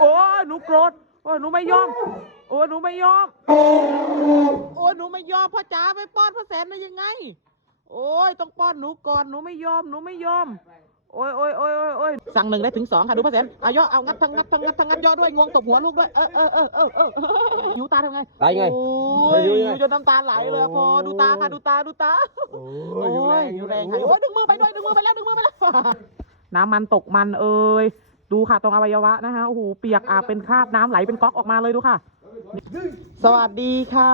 โอ้ยหนูโกรธโอ้ยหนูไม่ยอม โอ้ยหนูไม่ยอม โอ้ยหนูไม่ยอมพ่อจ๋าไปป้อนพ่อแสนได้ยังไง โอ้ยต้องป้อนหนูก่อนหนูไม่ยอมหนูไม่ยอม โอ้ยโอ้ยโอ้ยโอ้ยโอ้ยสั่งหนึ่งได้ถึงสองค่ะดูพ่อแสนเอาย่อเอางัดทั้งงัดทั้งงัดทั้งงัดย่อด้วยงวงตบหัวลูกด้วยเออเออเออเออเออหิวตาทำไงตายไงโอ้เฮ้ยยหิวยังไง หิวจนน้ำตาไหลเลยอะพอดูตาค่ะดูตาดูตา โอ้โอ้ยยอยู่แรงอยู่แรงค่ะโอ้ยดึงมือไปด้วยดึงมือไปแล้วดึงมือไปแล้ว น้ำมันตกมันเอ่ย ดูค่ะ ตรงอวัยวะนะคะโอ้โหเปียกอาบเป็นคราบน้ำไหลเป็นก๊อกออกมาเลยดูค่ะ สวัสดีค่ะ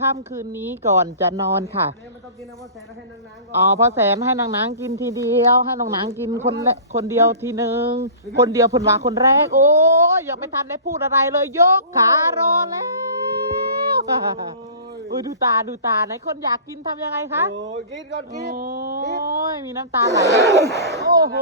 ค่ำคืนนี้ก่อนจะนอนค่ะไม่ต้องกินนะเพราะแสนให้นางๆก่อนอ๋อพ่อแสนให้นางนางกินทีเดียว ให้น้องนางกินคนละคนเดียวทีหนึ่งคนเดียวผลว่าคนแรก โอ้ยยังไม่ทันได้พูดอะไรเลยยกขารอแล้วอุ้ยดูตาดูตาไหนคนอยากกินทำยังไงคะโอ้ยกินก่อนกินโอ้ยมีน้ำตาไหลโอ้โหน่า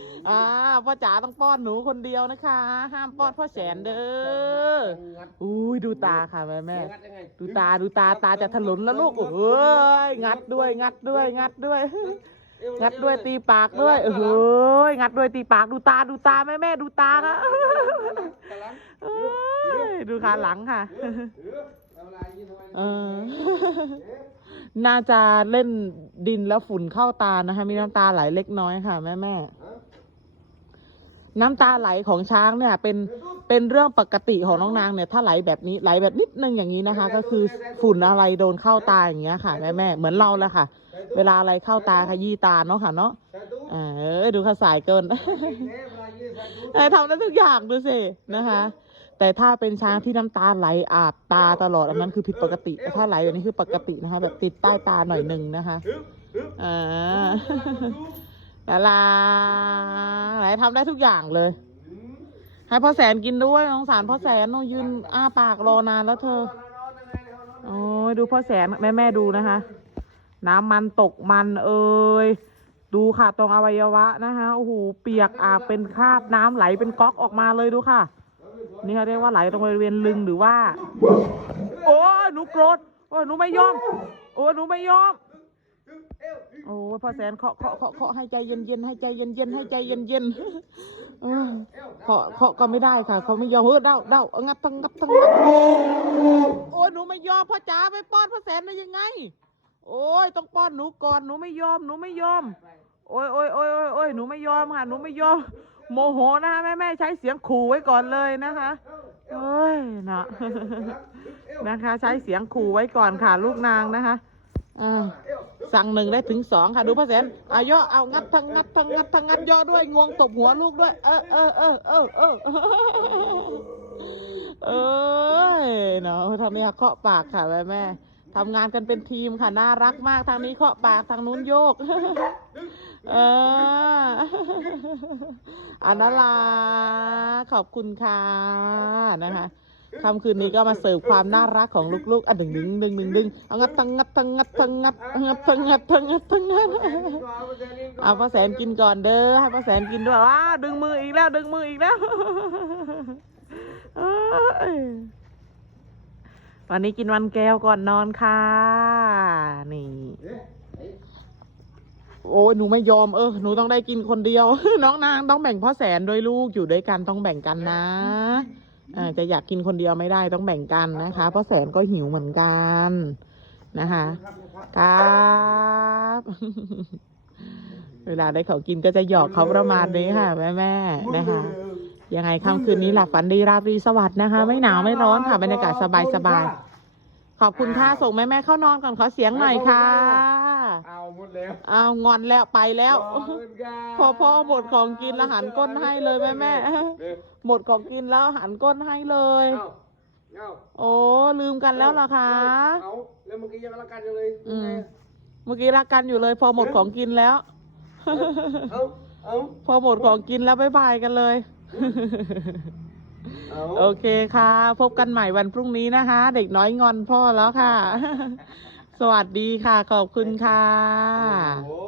อ่าพ่อจ๋าต้องป้อนหนูคนเดียวนะคะ ห้ามป้อนพ่อแสนเด้องัดอุ้ยดูตาค่ะแม่แม่งัดยังไงดูตาดูตาตาจะถลนแล้วลูกเอ้ยงัดด้วย งัดด้วย งัดด้วย งัดด้วยตีปากด้วยเอ้ยงัดด้วยตีปากดูตาดูตาแม่แม่ดูตาค่ะเอ้ยดูขาหลังค่ะเออน่าจะเล่นดินแล้วฝุ่นเข้าตานะคะ มีน้ำตาไหลเล็กน้อยค่ะ แม่แม่ น้ำตาไหลของช้างเนี่ยเป็นเป็นเรื่องปกติของน้องนางเนี่ย ถ้าไหลแบบนี้ไหลแบบนิดนึงอย่างนี้นะคะ ก็คือฝุ่นอะไรโดนเข้าตาอย่างเงี้ยค่ะแม่แม่เหมือนเราแหละค่ะ เวลาอะไรเข้าตาขยี้ตาเนาะค่ะเนาะเออดูเขาสายเกินเออทำได้ทุกอย่างดูสินะคะ แต่ถ้าเป็นช้างที่น้ำตาไหลอาบตาตลอดอันนั้นคือผิดปกติแต่ถ้าไหลแบบนี้คือปกตินะคะ แบบติดใต้ตาหน่อยหนึ่งนะคะอ่า ลาลาไหนทำได้ทุกอย่างเลย ให้พ่อแสนกินด้วยสงสารพ่อแสนโนยืนอ้าปากรอนานแล้วเธอ โอ้ยดูพ่อแสนแม่แม่ดูนะคะ น้ำมันตกมันเอ่ยดูค่ะตรงอวัยวะนะคะโอ้โหเปียกอาบเป็นคราบน้ำไหลเป็นก๊อกออกมาเลยดูค่ะ นี่เขาเรียกว่าไหลตรงบริเวณลึงหรือว่า โอ้ยหนูโกรธโอ้ยหนูไม่ยอม โอ้ยหนูไม่ยอม โอ้พ่อแสนเคาะเคาะเคาะเคาะให้ใจเย็นเย็นให้ใจเย็นเย็นให้ใจเย็นเย็นเออเคาะเคาะก็ไม่ได้ค่ะ เขาไม่ยอมเออเด้าเด้าเอางัดทั้งงัดทั้งงัดโอ้ยหนูไม่ยอมพ่อจ๋าไปป้อนพ่อแสนได้ยังไง โอ้ยต้องป้อนหนูก่อนหนูไม่ยอมหนูไม่ยอม โอ้ยโอ้ยโอ้ยโอ้ยโอ้ยหนูไม่ยอมค่ะหนูไม่ยอม โมโหนะคะแม่แม่ใช้เสียงขู่ไว้ก่อนเลยนะคะเอ้ยนะนะคะ ใช้เสียงขู่ไว้ก่อนค่ะลูกนางนะคะ อ่าสั่งหนึ่งได้ถึงสองค่ะดูพ่อแสนเอาย่อเอางัดทั้งงัดทั้งงัดทั้งงัดย่อด้วยงวงตบหัวลูกด้วย เออเออเออเออเออเอ้ยเนาะทำไมเคาะปากค่ะแม่แม่ทำงานกันเป็นทีมค่ะน่ารักมากทางนี้เคาะปากทางนู้นโยก เอออันาล่ะขอบคุณค่ะนะคะ ค่ำคืนนี้ก็มาเสิร์ฟความน่ารักของลูกๆ อะดึงดึงดึงดึงดึงเอางัดทั้งงัดทั้งงัดทั้งงัดงัดทั้งงัดทั้งงัดทั้งงัดเอาพ่อแสนกินก่อนเด้อให้พ่อแสนกินด้วยว้าดึงมืออีกแล้ว ดึงมืออีกแล้ววันนี้กินวันแก้วก่อนนอนค่ะ นี่โอ้ยหนูไม่ยอมเออหนูต้องได้กินคนเดียว น้องนางต้องแบ่งพ่อแสนด้วยลูกอยู่ด้วยกันต้องแบ่งกันนะ อ่าจะอยากกินคนเดียวไม่ได้ต้องแบ่งกันนะคะพ่อแสนก็หิวเหมือนกันนะคะครับเวลาได้เขากินก็จะหยอกเขาประมาณนี้ค่ะ แม่แม่ๆนะคะ ยังไงค่ำคืนนี้หลับฝันดีราตรีสวัสดิ์นะคะ ไม่หนาวไม่ร้อนค่ะบรรยากาศสบายสบายๆ ขอบคุณค่ะส่งแม่แม่ๆเข้านอนก่อนขอเสียงหน่อยค่ะ เอาหมดแล้วเอางอนแล้วไปแล้ว ขอบคุณครับพอพ่อหมดของกินแล้วหันก้นให้เลยแม่แม่หมดของกินแล้วหันก้นให้เลย เอาเอาโอ้ลืมกันแล้วเหรอคะ เอาแล้วเมื่อกี้ยังรักกันอยู่เลยอืม เมื่อกี้รักกันอยู่เลย พอหมดของกินแล้ว เอาเอาพอหมดของกินแล้วบายบายกันเลยเอา โอเคค่ะ พบกันใหม่วันพรุ่งนี้นะคะ เด็กน้อยงอนพ่อแล้วค่ะ สวัสดีค่ะ ขอบคุณค่ะโอ้